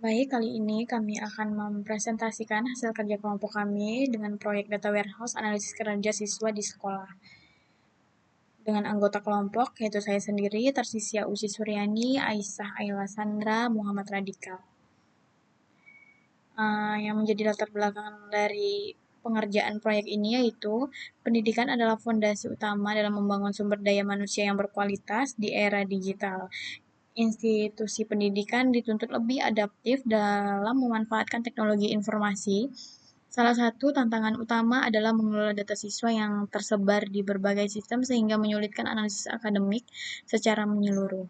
Baik, kali ini kami akan mempresentasikan hasil kerja kelompok kami dengan proyek data warehouse analisis kinerja siswa di sekolah. Dengan anggota kelompok, yaitu saya sendiri, Tarsisya Uci Suryani, Aisyah Ayla Sandra, Muhammad Radikal. Yang menjadi latar belakang dari pengerjaan proyek ini yaitu pendidikan adalah fondasi utama dalam membangun sumber daya manusia yang berkualitas di era digital. Institusi pendidikan dituntut lebih adaptif dalam memanfaatkan teknologi informasi. Salah satu tantangan utama adalah mengelola data siswa yang tersebar di berbagai sistem sehingga menyulitkan analisis akademik secara menyeluruh.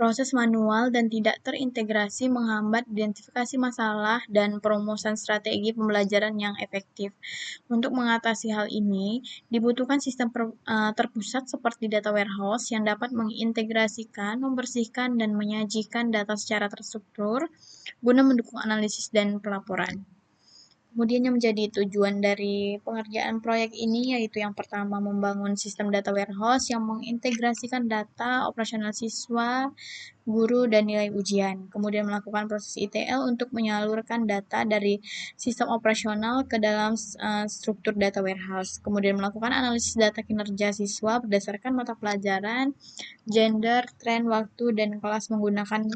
Proses manual dan tidak terintegrasi menghambat identifikasi masalah dan perumusan strategi pembelajaran yang efektif. Untuk mengatasi hal ini, dibutuhkan sistem terpusat seperti data warehouse yang dapat mengintegrasikan, membersihkan, dan menyajikan data secara terstruktur guna mendukung analisis dan pelaporan. Kemudian yang menjadi tujuan dari pengerjaan proyek ini yaitu yang pertama membangun sistem data warehouse yang mengintegrasikan data operasional siswa, guru, dan nilai ujian. Kemudian melakukan proses ETL untuk menyalurkan data dari sistem operasional ke dalam struktur data warehouse. Kemudian melakukan analisis data kinerja siswa berdasarkan mata pelajaran, gender, tren, waktu, dan kelas menggunakan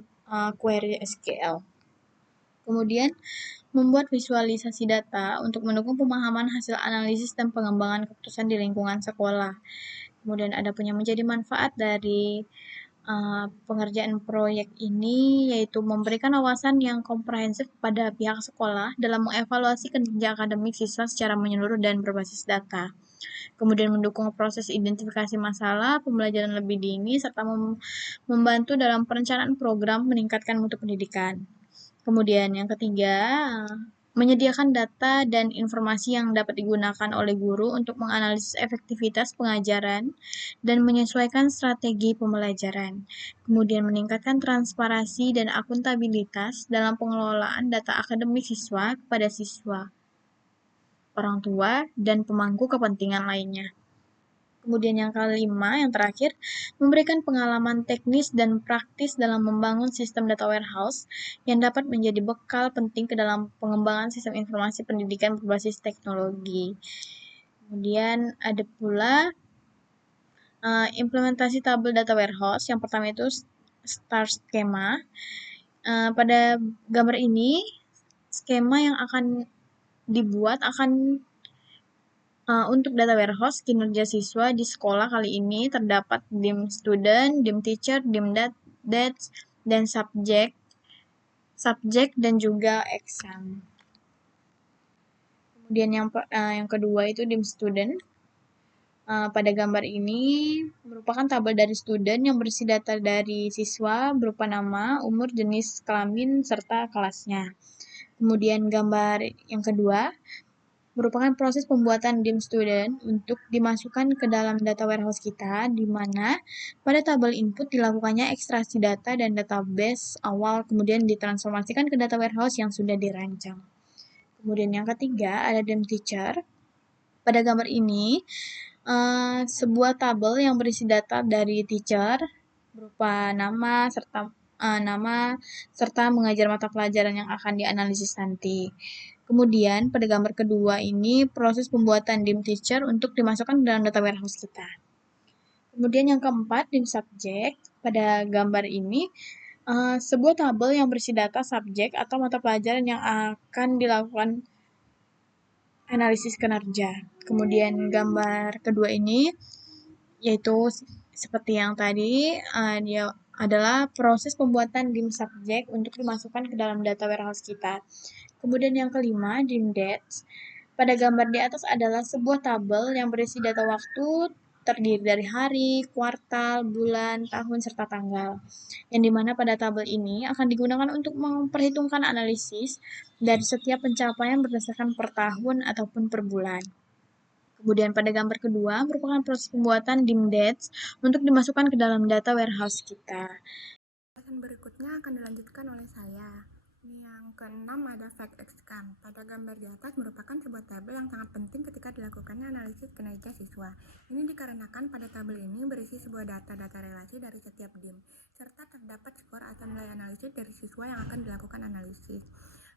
query SQL. Kemudian membuat visualisasi data untuk mendukung pemahaman hasil analisis dan pengembangan keputusan di lingkungan sekolah. Kemudian ada pun yang menjadi manfaat dari pengerjaan proyek ini yaitu memberikan wawasan yang komprehensif pada pihak sekolah dalam mengevaluasi kinerja akademik siswa secara menyeluruh dan berbasis data. Kemudian mendukung proses identifikasi masalah, pembelajaran lebih dini, serta membantu dalam perencanaan program meningkatkan mutu pendidikan. Kemudian yang ketiga, menyediakan data dan informasi yang dapat digunakan oleh guru untuk menganalisis efektivitas pengajaran dan menyesuaikan strategi pembelajaran. Kemudian meningkatkan transparansi dan akuntabilitas dalam pengelolaan data akademik siswa kepada siswa, orang tua, dan pemangku kepentingan lainnya. Kemudian yang kelima, yang terakhir, memberikan pengalaman teknis dan praktis dalam membangun sistem data warehouse yang dapat menjadi bekal penting ke dalam pengembangan sistem informasi pendidikan berbasis teknologi. Kemudian ada pula implementasi tabel data warehouse. Yang pertama itu star schema. Pada gambar ini, skema yang akan dibuat akan untuk data warehouse kinerja siswa di sekolah kali ini terdapat dim student, dim teacher, dim dates, dan subjek dan juga exam. Kemudian yang kedua itu dim student. Pada gambar ini merupakan tabel dari student yang berisi data dari siswa berupa nama, umur, jenis kelamin, serta kelasnya. Kemudian gambar yang kedua merupakan proses pembuatan dim student untuk dimasukkan ke dalam data warehouse kita, di mana pada tabel input dilakukannya ekstraksi data dan database awal, kemudian ditransformasikan ke data warehouse yang sudah dirancang. Kemudian yang ketiga ada dim teacher. Pada gambar ini, sebuah tabel yang berisi data dari teacher berupa nama serta mengajar mata pelajaran yang akan dianalisis nanti. Kemudian pada gambar kedua ini proses pembuatan dim teacher untuk dimasukkan ke dalam data warehouse kita. Kemudian yang keempat dim subject. Pada gambar ini sebuah tabel yang berisi data subjek atau mata pelajaran yang akan dilakukan analisis kinerja. Kemudian gambar kedua ini yaitu seperti yang tadi dia adalah proses pembuatan dim subjek untuk dimasukkan ke dalam data warehouse kita. Kemudian yang kelima, dim dates. Pada gambar di atas adalah sebuah tabel yang berisi data waktu terdiri dari hari, kuartal, bulan, tahun, serta tanggal. Yang dimana pada tabel ini akan digunakan untuk memperhitungkan analisis dari setiap pencapaian berdasarkan per tahun ataupun per bulan. Kemudian pada gambar kedua merupakan proses pembuatan dim dates untuk dimasukkan ke dalam data warehouse kita. Berikutnya akan dilanjutkan oleh saya. Yang keenam ada fact excam. Pada gambar di atas merupakan sebuah tabel yang sangat penting ketika dilakukannya analisis kinerja siswa. Ini dikarenakan pada tabel ini berisi sebuah data-data relasi dari setiap DIM, serta terdapat skor atau nilai analisis dari siswa yang akan dilakukan analisis.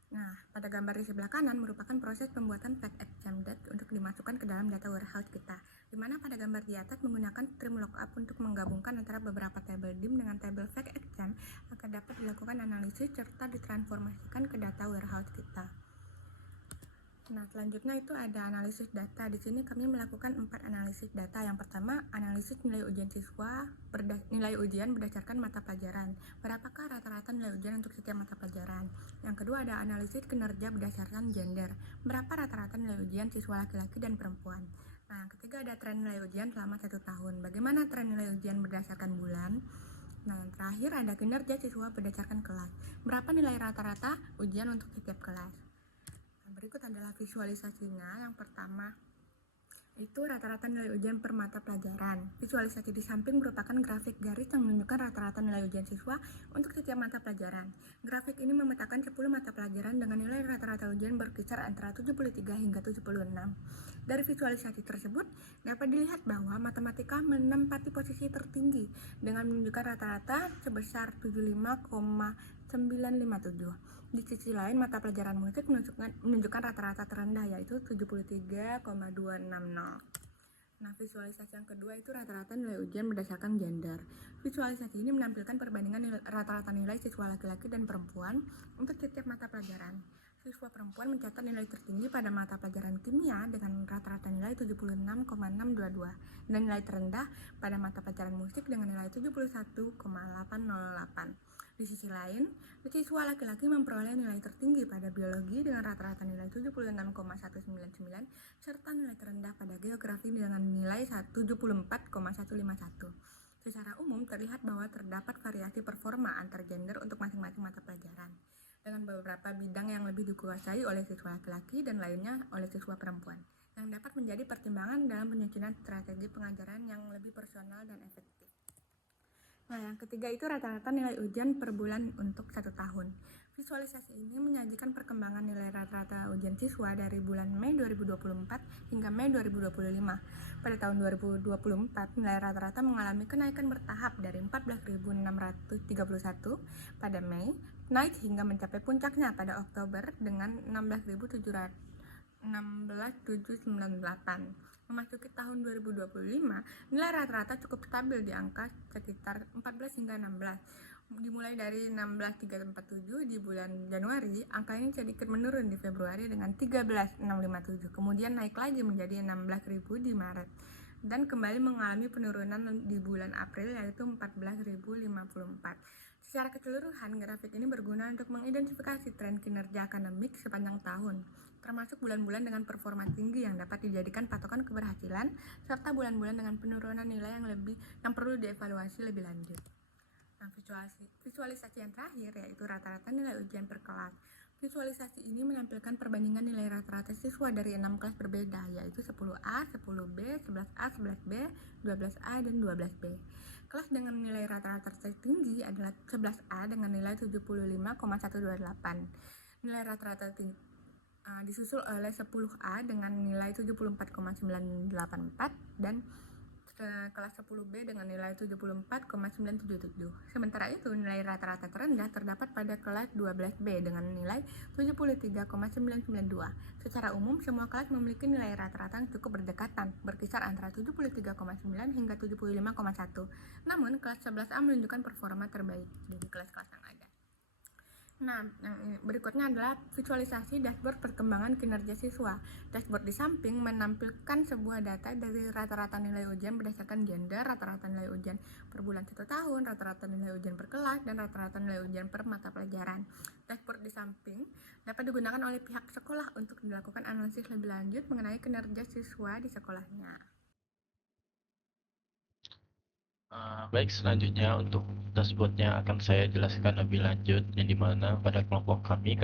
Nah, pada gambar di sebelah kanan merupakan proses pembuatan fact excam data untuk dimasukkan ke dalam data warehouse kita, di mana pada gambar di atas menggunakan trim lookup untuk menggabungkan antara beberapa tabel DIM dengan tabel fact excam agar dapat dilakukan analisis serta ditransformasikan ke data warehouse kita. Nah, selanjutnya itu ada analisis data. Di sini kami melakukan 4 analisis data. Yang pertama, analisis nilai ujian siswa, nilai ujian berdasarkan mata pelajaran. Berapakah rata-rata nilai ujian untuk setiap mata pelajaran? Yang kedua, ada analisis kinerja berdasarkan gender. Berapa rata-rata nilai ujian siswa laki-laki dan perempuan? Nah, yang ketiga ada tren nilai ujian selama 1 tahun. Bagaimana tren nilai ujian berdasarkan bulan? Nah, yang terakhir ada kinerja siswa berdasarkan kelas. Berapa nilai rata-rata ujian untuk setiap kelas? Berikut adalah visualisasinya. Yang pertama itu rata-rata nilai ujian per mata pelajaran. Visualisasi di samping merupakan grafik garis yang menunjukkan rata-rata nilai ujian siswa untuk setiap mata pelajaran. Grafik ini memetakan 10 mata pelajaran dengan nilai rata-rata ujian berkisar antara 73 hingga 76. Dari visualisasi tersebut, dapat dilihat bahwa matematika menempati posisi tertinggi dengan menunjukkan rata-rata sebesar 75,957. Di sisi lain, mata pelajaran musik menunjukkan rata-rata terendah yaitu 73,260. Nah, visualisasi yang kedua itu rata-rata nilai ujian berdasarkan gender. Visualisasi ini menampilkan perbandingan rata-rata nilai siswa laki-laki dan perempuan untuk setiap mata pelajaran. Siswa perempuan mencatat nilai tertinggi pada mata pelajaran kimia dengan rata-rata nilai 76,622 dan nilai terendah pada mata pelajaran musik dengan nilai 71,808. Di sisi lain, siswa laki-laki memperoleh nilai tertinggi pada biologi dengan rata-rata nilai 76,199 serta nilai terendah pada geografi dengan nilai 74,151. Secara umum terlihat bahwa terdapat variasi performa antar gender untuk masing-masing mata pelajaran, dengan beberapa bidang yang lebih dikuasai oleh siswa laki-laki dan lainnya oleh siswa perempuan, yang dapat menjadi pertimbangan dalam penyusunan strategi pengajaran yang lebih personal dan efektif. Nah, yang ketiga itu rata-rata nilai ujian per bulan untuk 1 tahun. Visualisasi ini menyajikan perkembangan nilai rata-rata ujian siswa dari bulan Mei 2024 hingga Mei 2025. Pada tahun 2024, nilai rata-rata mengalami kenaikan bertahap dari 14.631 pada Mei, naik hingga mencapai puncaknya pada Oktober dengan 16.798. Memasuki tahun 2025, nilai rata-rata cukup stabil di angka sekitar 14 hingga 16. Dimulai dari 16.347 di bulan Januari, angka ini sedikit menurun di Februari dengan 13.657, kemudian naik lagi menjadi 16.000 di Maret, dan kembali mengalami penurunan di bulan April yaitu 14.054. Secara keseluruhan, grafik ini berguna untuk mengidentifikasi tren kinerja akademik sepanjang tahun, termasuk bulan-bulan dengan performa tinggi yang dapat dijadikan patokan keberhasilan, serta bulan-bulan dengan penurunan nilai yang perlu dievaluasi lebih lanjut. Nah, visualisasi yang terakhir yaitu rata-rata nilai ujian per kelas. Visualisasi ini menampilkan perbandingan nilai rata-rata siswa dari 6 kelas berbeda, yaitu 10A, 10B, 11A, 11B, 12A, dan 12B. Kelas dengan nilai rata-rata tertinggi adalah 11A dengan nilai 75,128. Nilai rata-rata disusul oleh 10A dengan nilai 74,984 dan kelas 10B dengan nilai 74,977. Sementara itu, nilai rata-rata terendah terdapat pada kelas 12B dengan nilai 73,992. Secara umum, semua kelas memiliki nilai rata-rata yang cukup berdekatan, berkisar antara 73,9 hingga 75,1. Namun, kelas 11A menunjukkan performa terbaik dari kelas-kelas yang ada. Nah, yang berikutnya adalah visualisasi dashboard perkembangan kinerja siswa. Dashboard di samping menampilkan sebuah data dari rata-rata nilai ujian berdasarkan gender, rata-rata nilai ujian per bulan 1 tahun, rata-rata nilai ujian per kelas, dan rata-rata nilai ujian per mata pelajaran. Dashboard di samping dapat digunakan oleh pihak sekolah untuk dilakukan analisis lebih lanjut mengenai kinerja siswa di sekolahnya. Baik, selanjutnya untuk dashboardnya akan saya jelaskan lebih lanjut, yang dimana pada kelompok kami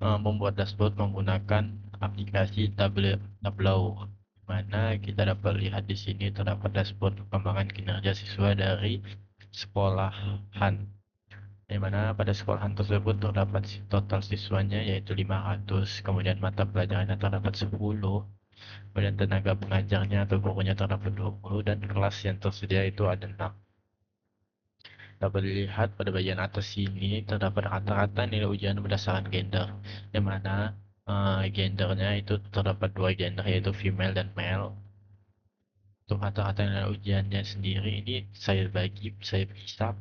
membuat dashboard menggunakan aplikasi Tableau, di mana kita dapat lihat di sini terdapat dashboard perkembangan kinerja siswa dari sekolahan. di mana pada sekolahan tersebut terdapat total siswanya yaitu 500, kemudian mata pelajarannya terdapat 10, kemudian tenaga pengajarnya atau gurunya terdapat 20, dan kelas yang tersedia itu ada 6. Dapat dilihat pada bagian atas sini terdapat rata-rata nilai ujian berdasarkan gender, di mana gendernya itu terdapat dua gender yaitu female dan male. Untuk rata-rata nilai ujiannya sendiri ini saya bisa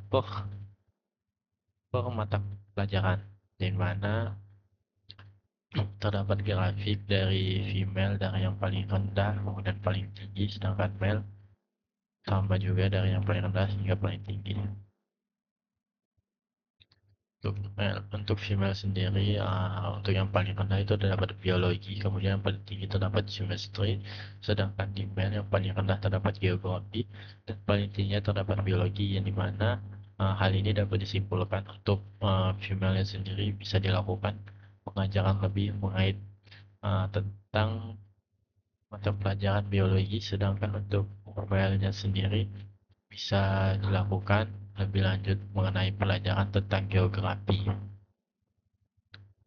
per mata pelajaran, di mana terdapat grafik dari female dari yang paling rendah kemudian paling tinggi, sedangkan male sama juga dari yang paling rendah hingga paling tinggi. Untuk female sendiri, untuk yang paling rendah itu terdapat biologi, kemudian yang paling tinggi terdapat chemistry, sedangkan di male yang paling rendah terdapat geografi, dan paling tinggi terdapat biologi, yang dimana hal ini dapat disimpulkan untuk female sendiri bisa dilakukan pengajaran lebih mengait tentang mata pelajaran biologi, sedangkan untuk male-nya sendiri bisa dilakukan lebih lanjut mengenai pelajaran tentang geografi.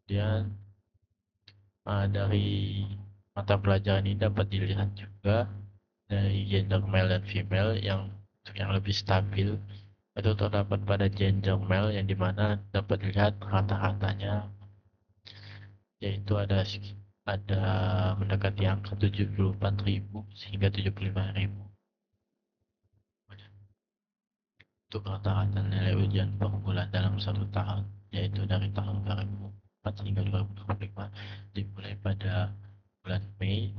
Dan dari mata pelajaran ini dapat dilihat juga dari gender male dan female yang lebih stabil itu terdapat pada gender male, yang dimana dapat dilihat rata-ratanya yaitu ada mendekati angka 74.000 hingga 75.000 untuk rata-rata nilai ujian per bulan dalam satu tahun, yaitu dari tahun 2004 hingga 2025, dimulai pada bulan Mei,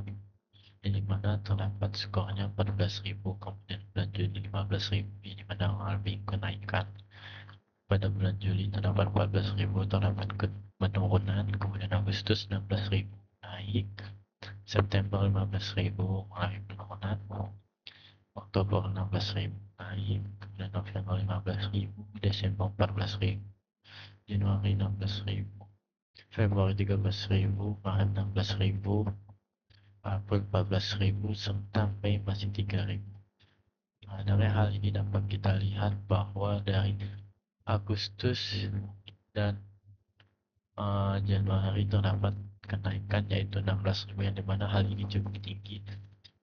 yang dimana terdapat skornya 14.000, kemudian bulan Juni 15.000, ini mengalami kenaikan. Pada bulan Juli terdapat 14.000, terdapat penurunan, kemudian Agustus 16.000 naik, September 15.000 mengalami penurunan, Oktober 16.000 naik, kemudian November 15.000, Desember 14.000, Januari 16.000, Februari 13.000, Maret 16.000, April 14.000, sampai masih 3.000. Nah, dari hal ini dapat kita lihat bahwa dari Agustus dan Januari terdapat kenaikan yaitu 16.000, yang dimana hal ini cukup tinggi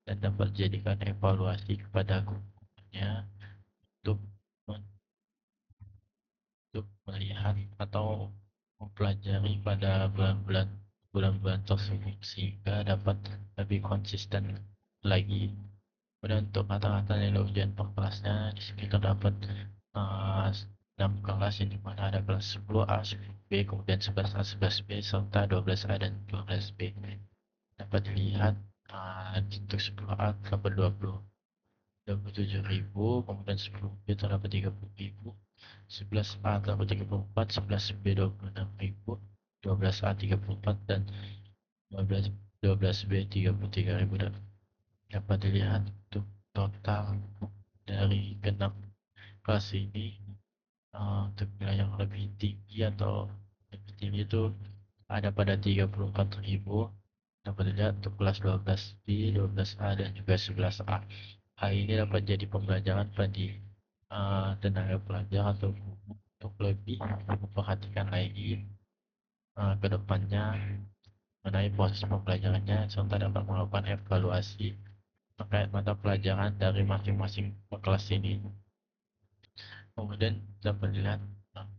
dan dapat dijadikan evaluasi kepada gurunya untuk untuk melihat atau mempelajari pada bulan-bulan tersebut sehingga dapat lebih konsisten lagi. Kemudian untuk rata-rata nilai ujian per kelasnya di sini terdapat 6 kelas, yang dimana ada kelas 10A, 10B, kemudian 11A, 11B, serta 12A dan 12B. Dapat dilihat untuk 10A terdapat 27.000, kemudian 10B terdapat 30.000, 11A terdapat 34, 11B 26.000, 12A 34, dan 12B 33.000. Dapat dilihat untuk total dari genap kelas ini, untuk nilai yang lebih tinggi atau lebih tinggi itu ada pada 34.000. Dapat dilihat untuk kelas 12B, 12A, dan juga 11A. Hal ini dapat jadi pembelajaran bagi tenaga pelajar atau guru untuk lebih memperhatikan lagi ke depannya mengenai proses pembelajarannya, serta dapat melakukan evaluasi terkait mata pelajaran dari masing-masing kelas ini. Kemudian dapat dilihat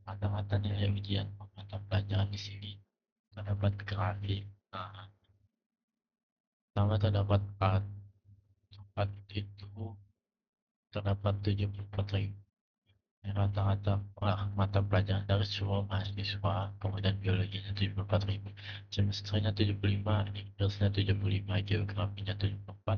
rata-rata nilai ujian mata pelajaran di sini. Terdapat grafik. Pertama terdapat itu terdapat 74.000. Rata-rata mata pelajaran dari semua mahasiswa, kemudian biologinya 74.000, semesternya 75, Inggrisnya 75, geografinya 74,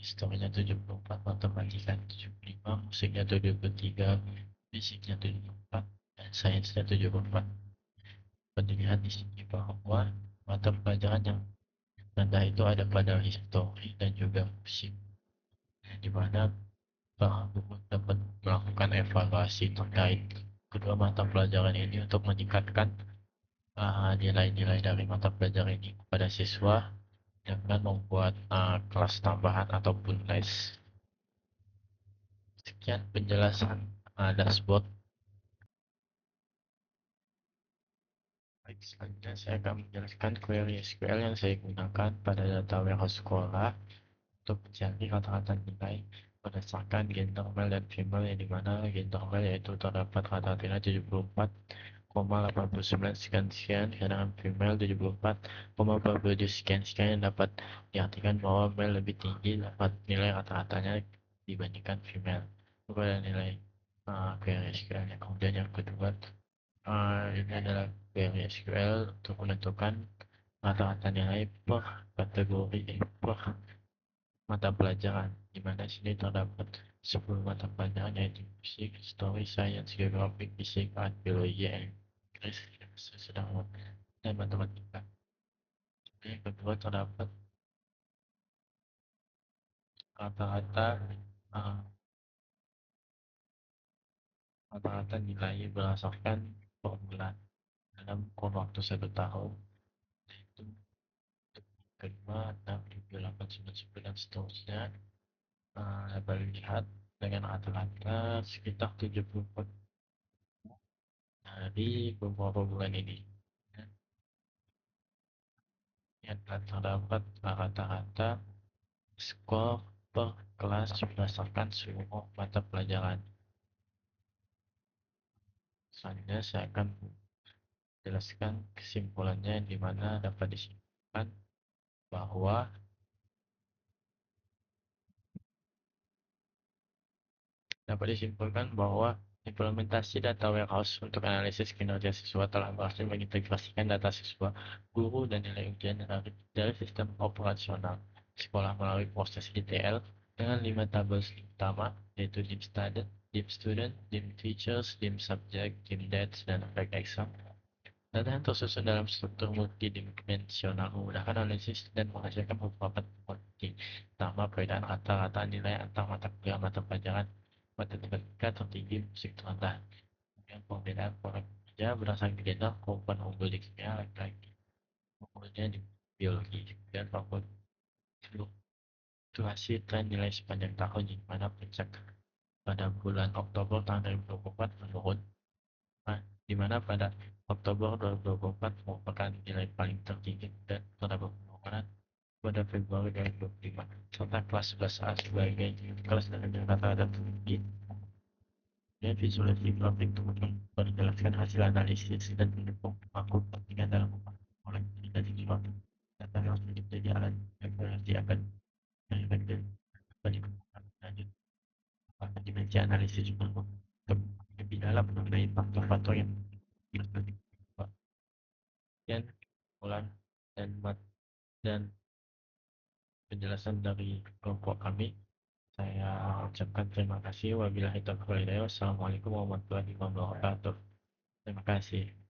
historinya 74, matematika 75, musiknya 73, fisiknya 74, dan sainsnya 74. Pendidikan di sini bahwa mata pelajaran yang rendah itu ada pada histori dan juga musik, di mana guru dapat melakukan evaluasi terkait kedua mata pelajaran ini untuk meningkatkan nilai-nilai dari mata pelajaran ini kepada siswa dengan membuat kelas tambahan ataupun les. Sekian penjelasan dashboard Baik, selanjutnya saya akan menjelaskan query SQL yang saya gunakan pada data warehouse sekolah untuk mencari kata-kata nilai berdasarkan gender male dan female, yang dimana gender male yaitu terdapat kata-kata nilai 74,89 sekian-sekian, sedangkan female 74,47 sekian-sekian, yang dapat diartikan bahwa male lebih tinggi dapat nilai kata-katanya dibandingkan female. Itu pada nilai query SQL. Kemudian yang kedua, ini adalah query SQL untuk menentukan kata-kata nilai per kategori, per mata pelajaran, di mana sini terdapat 10 mata pelajaran, yaitu musik, story, science, geography, fisika, biologi, Inggris, sedangkan dan matematika. Yang kedua terdapat kata-kata uh, kata-kata nilai berdasarkan formula dalam kurun waktu 1 tahun, yaitu kedua 6, 7, 8, 9, 10, dan seterusnya. Dapat dilihat dengan rata-rata sekitar 74 dari beberapa bulan ini. Yang telah terdapat rata-rata skor per kelas berdasarkan seluruh mata pelajaran. Selanjutnya saya akan menjelaskan kesimpulannya, di mana dapat disimpulkan bahwa implementasi data warehouse untuk analisis kinerja siswa telah berhasil mengintegrasikan data siswa, guru, dan nilai ujian dari sistem operasional sekolah melalui proses ETL dengan 5 tabel utama, yaitu dim student, dim student, dim teachers, dim subject, dim dates, dan effect exam. Data yang tersusun dalam struktur multidimensional memudahkan analisis dan menghasilkan beberapa temuan pertama, perbedaan rata-rata nilai antar mata kuliah, mata pelajaran. Matematika tertinggi, musik terendah. Kemudian perbedaan pola kerja berdasarkan gender, perempuan unggul di kimia, laki-laki unggulnya di biologi. Kemudian fluktuasi tren nilai sepanjang tahun, di mana puncak pada bulan Oktober tahun 2024 menurun, di mana pada Oktober 2024 merupakan nilai paling tertinggi, dan terdapat penurunan pada Februari 2025, serta kelas 11A sebagai kelas dengan rata-rata tertinggi. Dan visualisasi grafik untuk menjelaskan hasil analisis dan mendukung pemangku kepentingan dalam memperoleh dari suatu data yang sudah jalan yang berarti akan efektif bagi lanjut pada dimensi analisis untuk lebih dalam mengenai faktor-faktor yang dan ulang dan penjelasan dari kelompok kami. Saya ucapkan terima kasih. Wabillahi taufiq wal hidayah. Wassalamualaikum warahmatullahi wabarakatuh. Terima kasih.